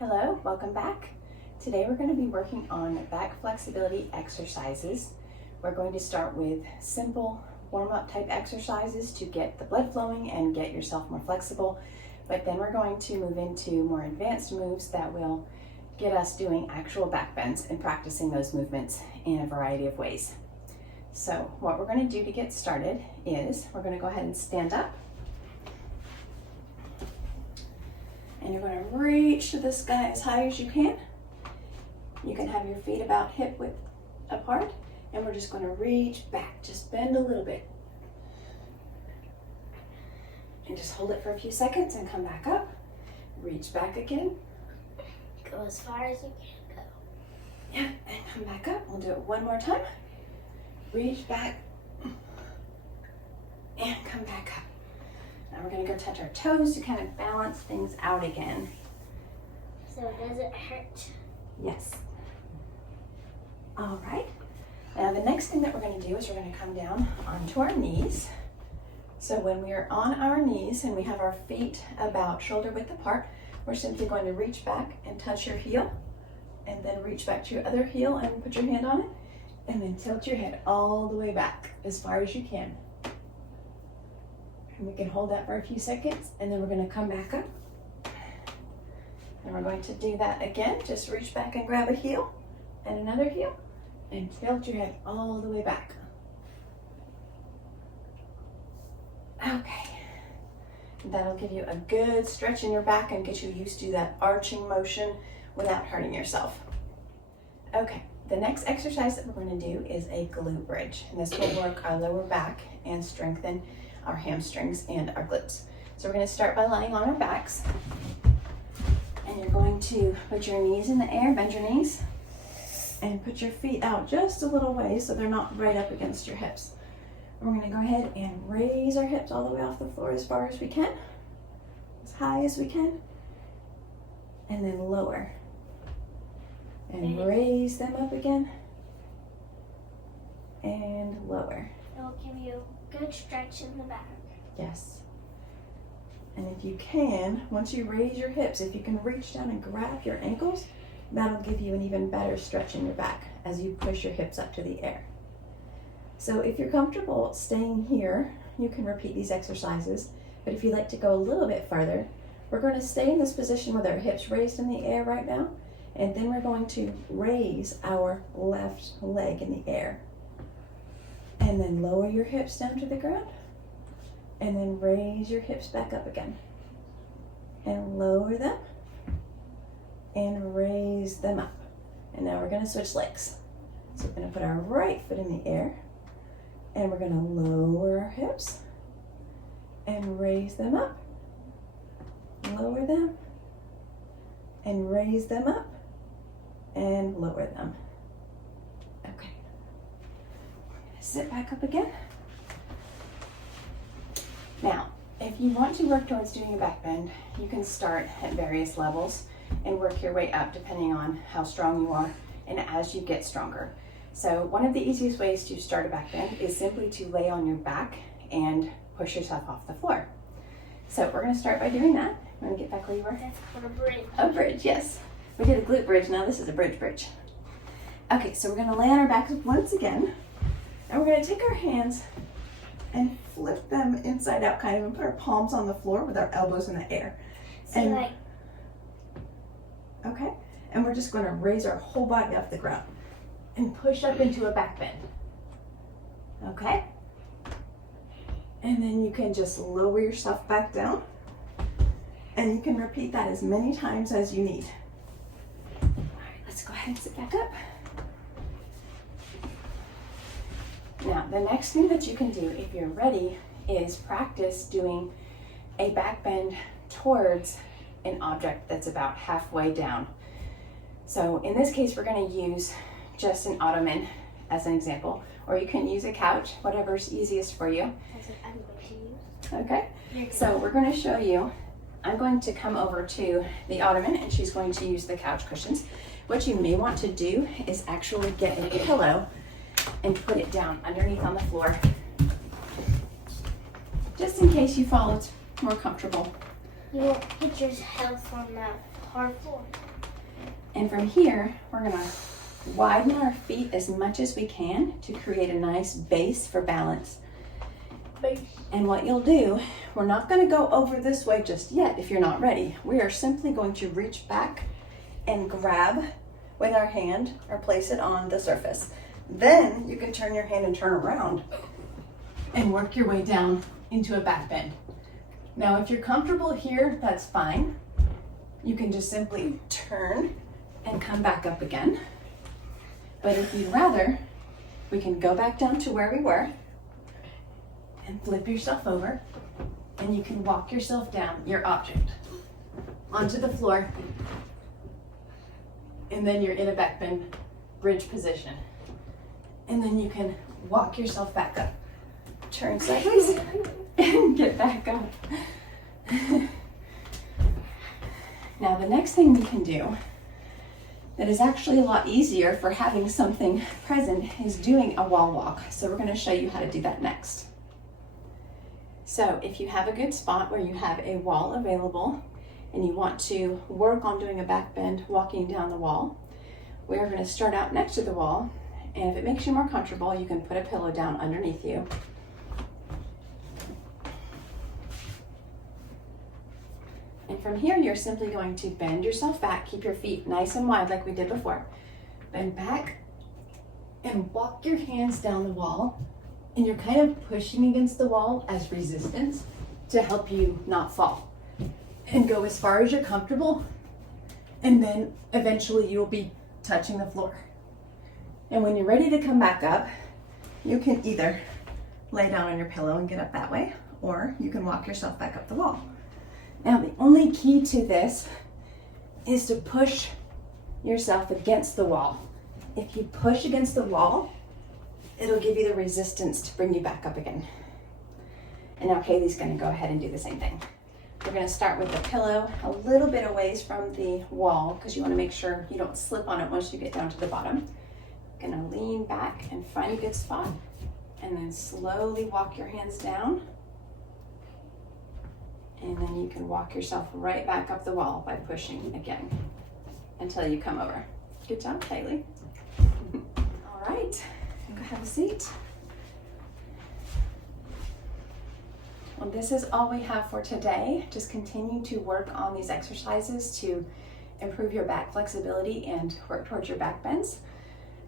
Hello, welcome back. Today we're going to be working on back flexibility exercises. We're going to start with simple warm-up type exercises to get the blood flowing and get yourself more flexible, but then we're going to move into more advanced moves that will get us doing actual back bends and practicing those movements in a variety of ways. So what we're going to do to get started is we're going to go ahead and stand up. And you're going to reach to the sky as high as you can. You can have your feet about hip width apart, and we're just going to reach back. Just bend a little bit. And just hold it for a few seconds and come back up. Reach back again. Go as far as you can go. Yeah, and come back up. We'll do it one more time. Reach back and come back up. Now we're going to go touch our toes to kind of balance things out again. So does it hurt? Yes. All right. Now the next thing that we're going to do is we're going to come down onto our knees. So when we are on our knees and we have our feet about shoulder width apart, we're simply going to reach back and touch your heel, and then reach back to your other heel and put your hand on it, and then tilt your head all the way back as far as you can. And we can hold that for a few seconds, and then we're going to come back up. And we're going to do that again. Just reach back and grab a heel and another heel, and tilt your head all the way back. Okay. That'll give you a good stretch in your back and get you used to that arching motion without hurting yourself. Okay, the next exercise that we're going to do is a glute bridge. And this will work our lower back and strengthen our hamstrings and our glutes. So we're going to start by lying on our backs. And you're going to put your knees in the air, bend your knees, and put your feet out just a little way so they're not right up against your hips. And we're going to go ahead and raise our hips all the way off the floor as far as we can, as high as we can, and then lower. And raise them up again, and lower. It'll give you a good stretch in the back. Yes. And if you can, once you raise your hips, if you can reach down and grab your ankles, that'll give you an even better stretch in your back as you push your hips up to the air. So if you're comfortable staying here, you can repeat these exercises. But if you'd like to go a little bit farther, we're going to stay in this position with our hips raised in the air right now. And then we're going to raise our left leg in the air. And then lower your hips down to the ground. And then raise your hips back up again. And lower them. And raise them up. And now we're going to switch legs. So we're going to put our right foot in the air. And we're going to lower our hips. And raise them up. Lower them. And raise them up. And lower them. Okay. Sit back up again. Now, if you want to work towards doing a back bend, you can start at various levels and work your way up depending on how strong you are and as you get stronger. So one of the easiest ways to start a back bend is simply to lay on your back and push yourself off the floor. So we're going to start by doing that. You want to get back where you were? That's called a bridge. A bridge, yes. We did a glute bridge, now this is a bridge. Okay, so we're going to lay on our backs once again. And we're going to take our hands and flip them inside out kind of and put our palms on the floor with our elbows in the air. So Okay, and we're just going to raise our whole body off the ground and push up into a back bend. Okay? And then you can just lower yourself back down. And you can repeat that as many times as you need. All right, let's go ahead and sit back up. Now, the next thing that you can do if you're ready is practice doing a back bend towards an object that's about halfway down. So in this case, we're going to use just an ottoman as an example, or you can use a couch, whatever's easiest for you. That's what I'm going to use. Okay, so we're going to show you. I'm going to come over to the ottoman and she's going to use the couch cushions. What you may want to do is actually get a pillow and put it down underneath on the floor. Just in case you fall, it's more comfortable. You won't hit your head on that hard floor. And from here, we're gonna widen our feet as much as we can to create a nice base for balance. And what you'll do, we're not gonna go over this way just yet if you're not ready. We are simply going to reach back and grab with our hand or place it on the surface. Then you can turn your hand and turn around and work your way down into a back bend. Now, if you're comfortable here, that's fine. You can just simply turn and come back up again. But if you'd rather, we can go back down to where we were and flip yourself over, and you can walk yourself down your object onto the floor, and then you're in a back bend bridge position. And then you can walk yourself back up. Turn sideways and get back up. Now the next thing we can do that is actually a lot easier for having something present is doing a wall walk. So we're going to show you how to do that next. So if you have a good spot where you have a wall available and you want to work on doing a back bend walking down the wall, we are going to start out next to the wall, and if it makes you more comfortable, you can put a pillow down underneath you. And from here, you're simply going to bend yourself back, keep your feet nice and wide like we did before. Bend back and walk your hands down the wall, and you're kind of pushing against the wall as resistance to help you not fall. And go as far as you're comfortable, and then eventually you'll be touching the floor. And when you're ready to come back up, you can either lay down on your pillow and get up that way, or you can walk yourself back up the wall. Now, the only key to this is to push yourself against the wall. If you push against the wall, it'll give you the resistance to bring you back up again. And now Kaylee's gonna go ahead and do the same thing. We're gonna start with the pillow a little bit away from the wall because you wanna make sure you don't slip on it once you get down to the bottom. Gonna lean back and find a good spot, and then slowly walk your hands down. And then you can walk yourself right back up the wall by pushing again until you come over. Good job, Kaylee. All right, go have a seat. Well, this is all we have for today. Just continue to work on these exercises to improve your back flexibility and work towards your back bends.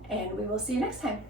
And we will see you next time.